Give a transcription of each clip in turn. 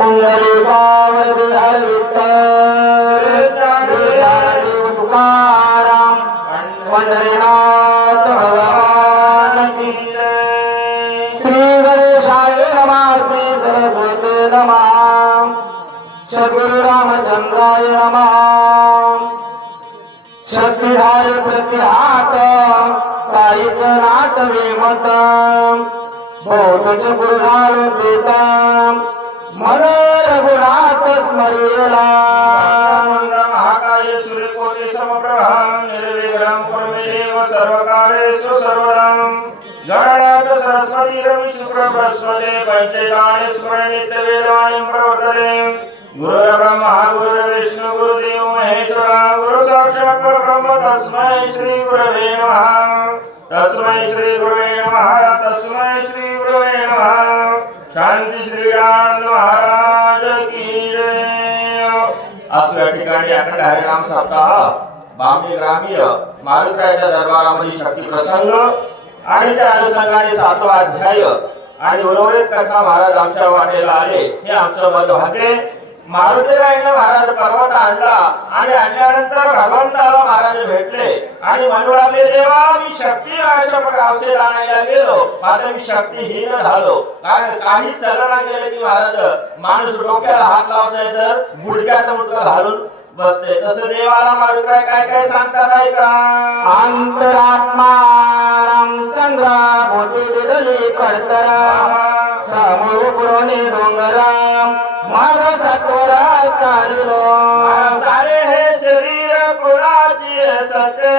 मंगलिकावरती हर स्मरेला महाकाय सूर्यकोटि समप्रभा निर्विघ्नं कुर्मेव सर्वकारेषु सर्वदं। गणनाथ सरस्वती रवि शुक्र बृहस्पति पञ्चेतानि स्मरणित्यवेदानि प्रवर्तते। गुरुर्ब्रह्मा गुरुर्विष्णु गुरुदेव महेश्वरा गुरु परब्रह्म तस्मै श्री गुरवे नमः। तस्मै श्री गुरवे नमः तस्मै श्री गुरवे नमः। शांति श्री राम महाराज की जय। असं या ठिकाणी अखंड हरिनाम सप्ताह बामणी ग्रामीय मारुत्राच्या दरबारामध्ये शक्ती प्रसंग आणि त्या अनुषंगाने सातवा अध्याय आणि उर्वरित कथा महाराज आमच्या वाटेला आले. हे आमचं मत भागे मारुतीरायनं महाराज पर्वत आणला आणि आणल्यानंतर भगवंताला महाराज भेटले. आणि म्हणू लागले देवा मी शक्ती औषध आणायला गेलो. मात्र मी शक्तीहीन झालो. कारण काही चलना गेले की महाराज माणूस डोक्याला हात लावत नाही तर गुडघ्यात मुडकं घालून बसते तसं देवाला मारुतीराय काय काय सांगता नाही का? अंतरात्मा रामचंद्रा मोठी दिदली कडतर समूह डोंगरा मार्ग सत्वरा चालिलो. सारे हे शरीर कोणाची सत्य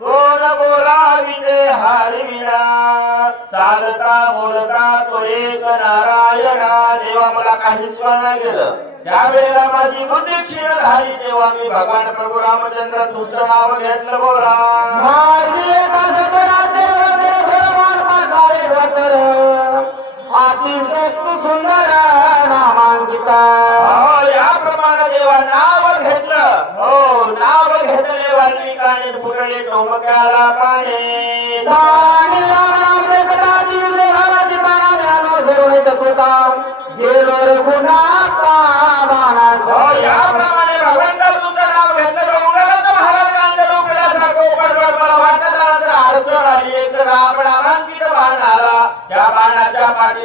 कोण बोलाविते हरविना चालता बोलता तो एक नारायणा. देवा मला काहीच नाही गेलं. त्यावेळेला माझी बुद्धी क्षीण झाली. तेव्हा मी भगवान प्रभू रामचंद्र तुमचं नाव घेतलं बोला. मार्गी अतिशय सुंदर नामांकिता. हो, याप्रमाणे देवा नाव घेतलं. हो नाव घेतले वाल्मिकाने फुटले टोमक्याला पाणी.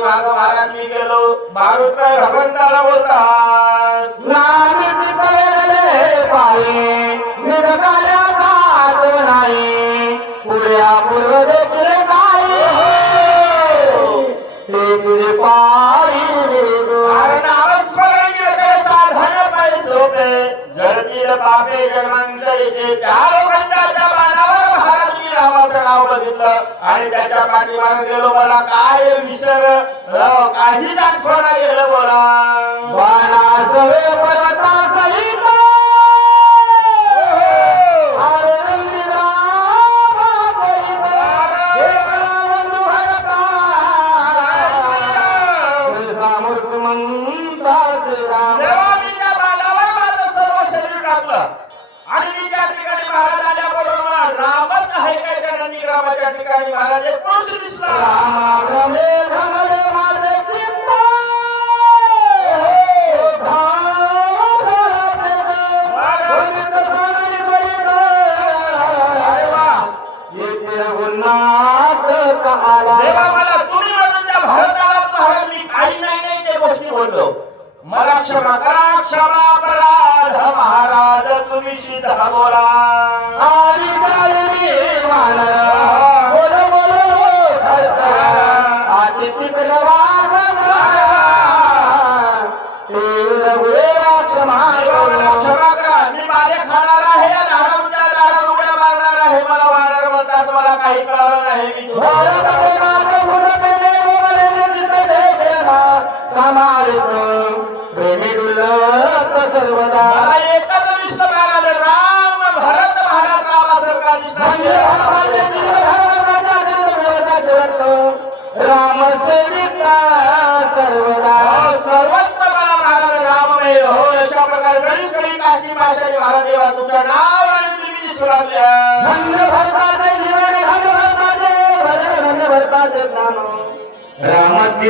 बाणाच्या महाराज मी गेलो. मारुतराय भगवंताला बोलतात नामी चितवेले पाये नाही. पूर्व देखील ते तुझे पायी साधन सोपे. पापे जन्मांतरीचे त्या लोकांच्या बाणावर रामाचं नाव बघितलं आणि त्याच्या पाठीमागे गेलो. मला काय विसर काही काहीच आठवण गेलं बोला. आणि मी त्या ठिकाणी महाराजाच्या बरोबर रामच आहे. काय ठिकाणी महाराज एक पुरुष दिसला. मला भारताला मी काही नाही नाही ते गोष्टी बोललो. मला क्षमा करा क्षमा अपराध महाराज तुम्ही सिद्ध बोला. समारित प्रेमी डुलत सर्वदा एकच राम भरत धन्य राम सेविका सर्वदा सर्वत्र महाराज राममय हो अशा प्रकारे गणेश काष्टी देवा तुमचं नाव आणि तुम्ही धन्य भरताचे जीवन धन्य भरताचे भजन धन्य भरताचे ज्ञान रामाची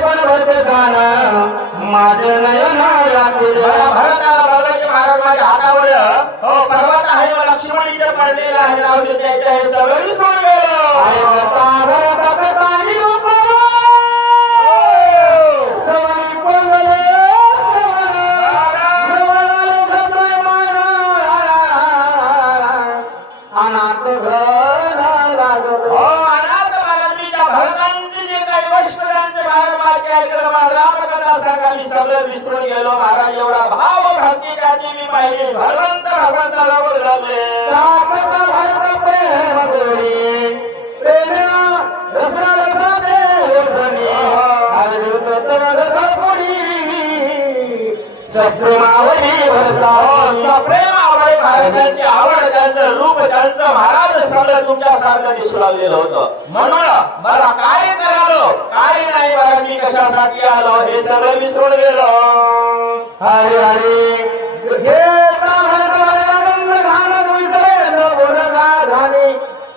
पण भरत जाण माझं नयन महाराज माझ्या हातावर हो पर्वत आहे व लक्ष्मण इथे पडलेला आहे औषध द्यायचं आहे सगळं विसरून गेलो ऐकता भरत कथानी उपमा. सवनी कोंडले सवन. नवलाले जातोय मान. अनाथ घन लागलो. हो अनाथ महाराज मी त्या भरतांचे जे काही वैष्णवांचे महाराज वाक्य ऐकलं महाराज रामकथा सांगा मी सगळं विसरून गेलो महाराज एवढा भाव भक्ती त्याची मी पाहिली. भगवंत भगवंताला बोलू लागले. भरत प्रेम गोडी. अद्भुत. सप्रेमावरी भरता. महाराजांची आवड त्यांचं रूप त्यांचं महाराज सगळं तुमच्या सारखं दिसू लागलेलं होतं. म्हणून मला काय करालो काय नाही महाराज मी कशासाठी आलो हे सगळं गेलो? हरे हरे. आनंद विसरेल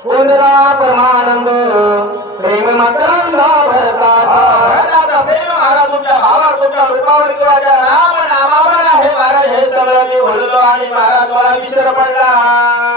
कोणला परमानंद प्रेम मतरंग भरता. प्रेम महाराज तुमच्या भावावर तुमच्या रूपावर किंवा त्या राम नामावर हे महाराज हे सगळं मी बोललो आणि महाराज मला विसर पडला.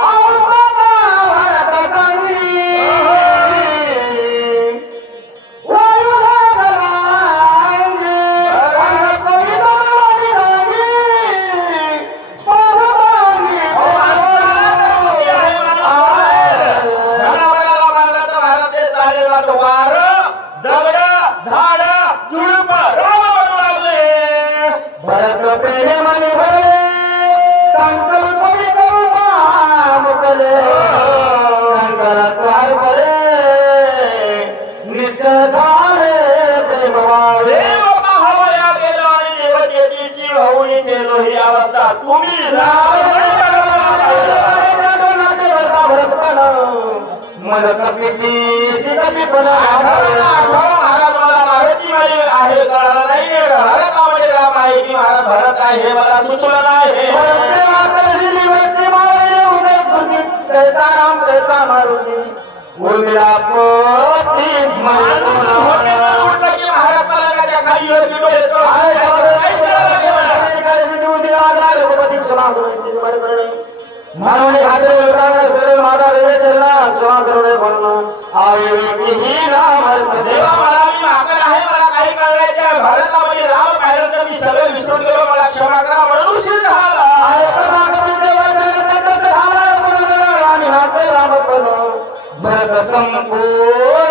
महाराज मला आहे नाही राम आहे की महाराज भरत आहे हे मला सुचलं नाही राम त्याचा मारुती की महाराज मला खाली डोळे म्हणून म्हणून आहे भारतामध्ये राम पाहिलं मी सगळं विसरून गेलो मला क्षमा करा म्हणून उशीर झाला. भरत संपूर्ण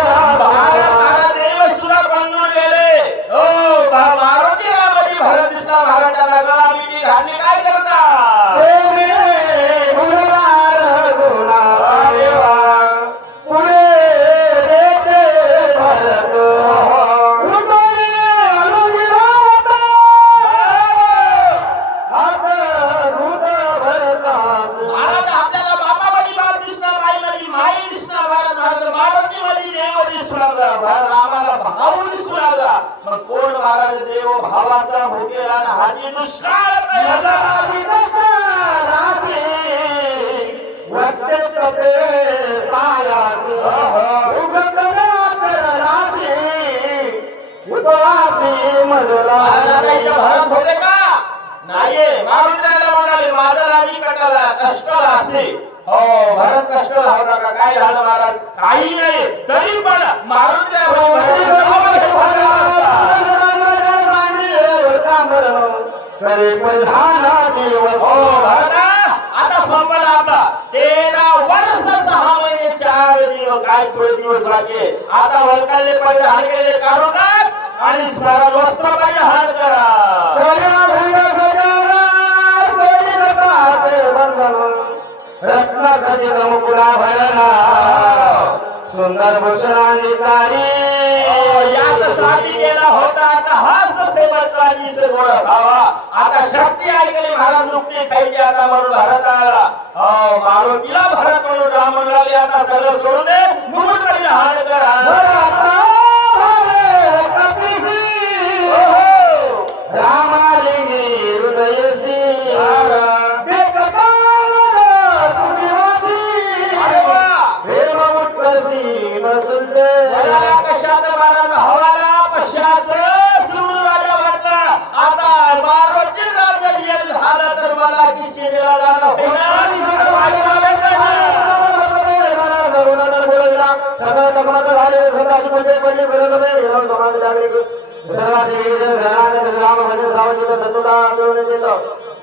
भरत कष्ट नका काय झालं महाराज. काही नाही. तरी पण मारुतीला हो आता संपला आपला. तेरा वर्ष सहा महिने चार दिवस काय थोडे दिवस बाकी. आता वलकाले पहिले गेले काढू टाक आणि स्मरण वस्त्र पाहिजे हात करा. रत्न खचित मुकुला भरणा सुंदर भूषणांनी तारी. यात साधी गेला होता आता हाच सेवकांनी गोड भावा. आता शक्ती ऐकली महाराज नुकती खायची आता म्हणून भारत आला हो मारुतीला भरत म्हणून राम लागले आता सगळं सोडून दे. मुकुट पाहिजे हात करा.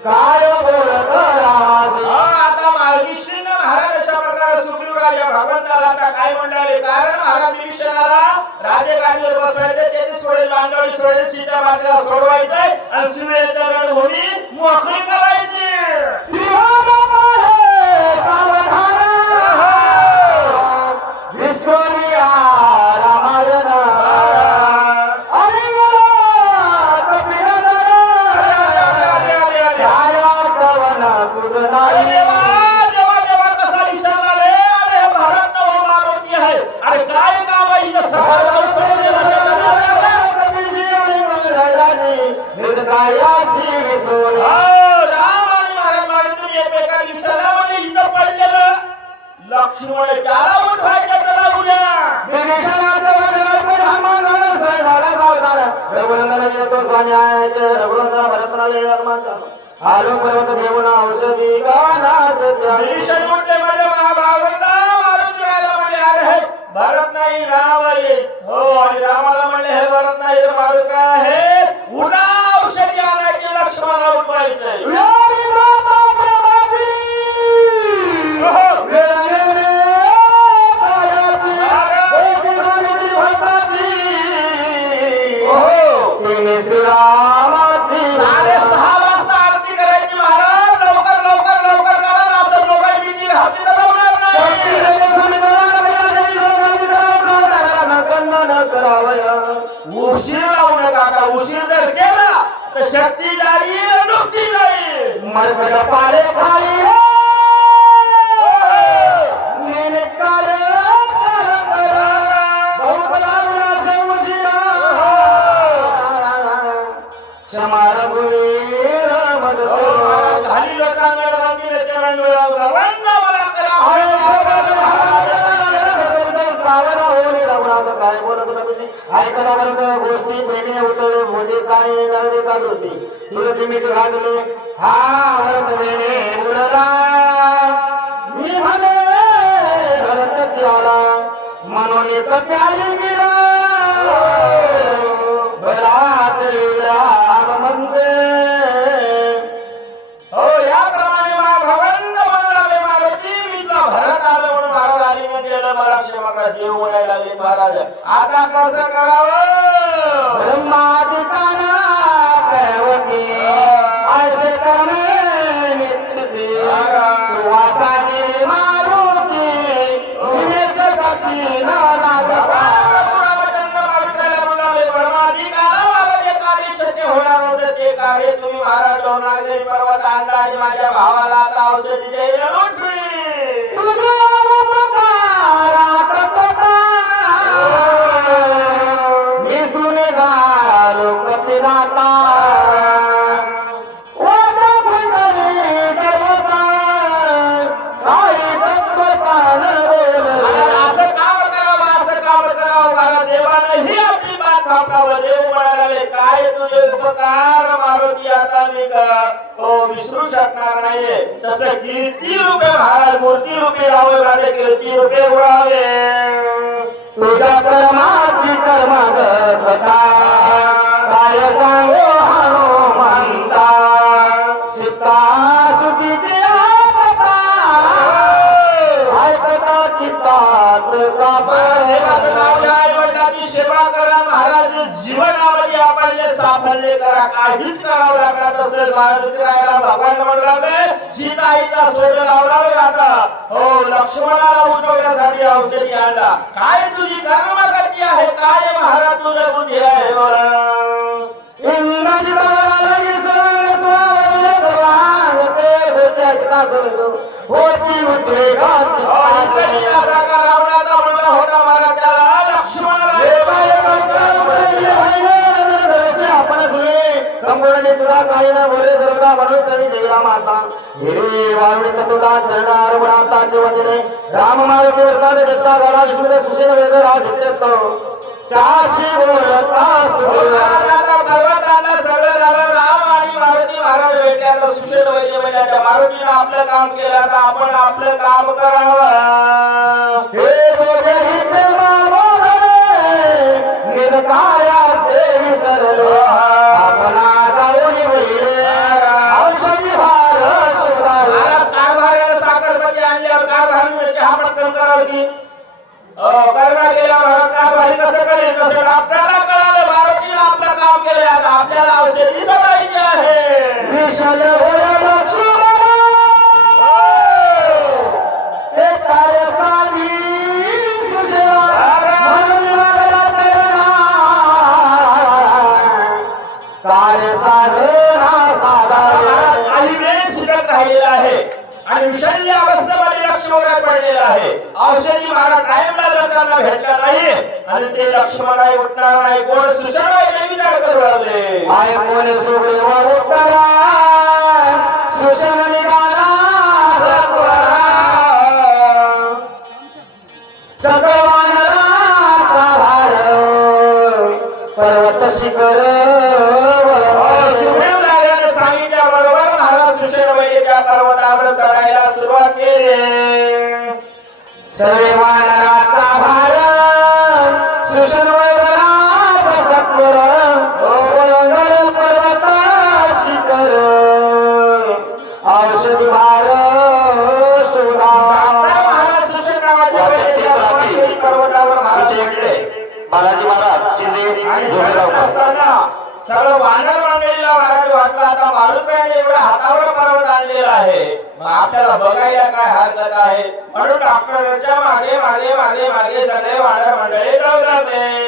काय बोलत रामासी आता महाविष्णूने महाराज अशा प्रकारे सुग्रीव राजा भगवंताला आता काय म्हणणारे कारण महाराज विभीषणाला राजे गादीवर बसवायचे त्याचे सोडे मांडवली सोडे सीता मातेला सोडवायचंय आणि सुवेच्या रणभूमी मोकळी करायची. श्रीराम आलो पर्वत घेऊन औषधी गानात ऐकता बरं गोष्टी प्रेमी उतरले मोठी काय नगरी काल होती. तुला ती मीठ घातले हा भरत वेणे मुलगा मी म्हणे भरतच आला म्हणून प्यारी गेला. देव म्हणायला लागले महाराज. आता कसं करावं? वाचानी विनेश न लागता. जे कार्य शक्य होणार होतं ते कार्य तुम्ही महाराज पर्वत आणला आणि माझ्या भावाला आता औषधी तुझे उपकार मारुती आता मी ग- हो, विसरू शकणार नाहीये. तसं कीर्ती रूपे महाराज मूर्ती रूपे राहावे माझे कीर्ती रूपे उडावे तुझ्या कर्माची कर्म कथा काय सांगो हनुमंता सीता सुखीची ऐकता चित्तात करा काहीच करावं लागणार तसेच महाराज राहायला भगवान म्हणला सीताईचा शोध लावला बे आता. हो लक्ष्मणाला उठवण्यासाठी औषधी आणला काय तुझी कर्मगती आहे? काय महाराज तुझं बुद्धी? आहे बोला. इंद्राजी होती हो, होता महाराज. काही ना बोले सर्वदा म्हणून तरी देवीला माता. हिरे वारुणी तुला चरण आरवणाताचे वंदने राम मारुती वर्ताने दत्ता गाला विष्णू सुशेन वेद राज इत्यर्थ काशी बोलता सुबोला आता पर्वत आला सगळं झालं. राम आणि मारुती महाराज भेटले. आता सुशेन वैद्य म्हणजे आता मारुतीनं आपलं काम केलं. आता आपण आपलं काम करावं. हे दोघेही प्रेमा निरकाया विसरले पडलेला आहे. औषधी महाराज कायम त्यांना भेटला नाही. आणि ते लक्ष्मणाई उठणार नाही कोण सुषमाईने विचार करू लागले. आय कोण सुग्रीवा उत्तरा सुशन निघाला. सर्वे वानराचा भार सत्वर पर्वत शिखर. औषधी महाराज पर्वतावर बालाजी शिंदे असताना सगळं वानर मंडळीला महाराज वाटलं आता मारुतीने एवढा हातावर पर्वत आणलेला आहे. आपल्याला बघायला काय हरकत आहे? म्हणून डॉक्टरच्या मागे मागे मागे मागे सगळे वानर मंडळी जाऊ लागले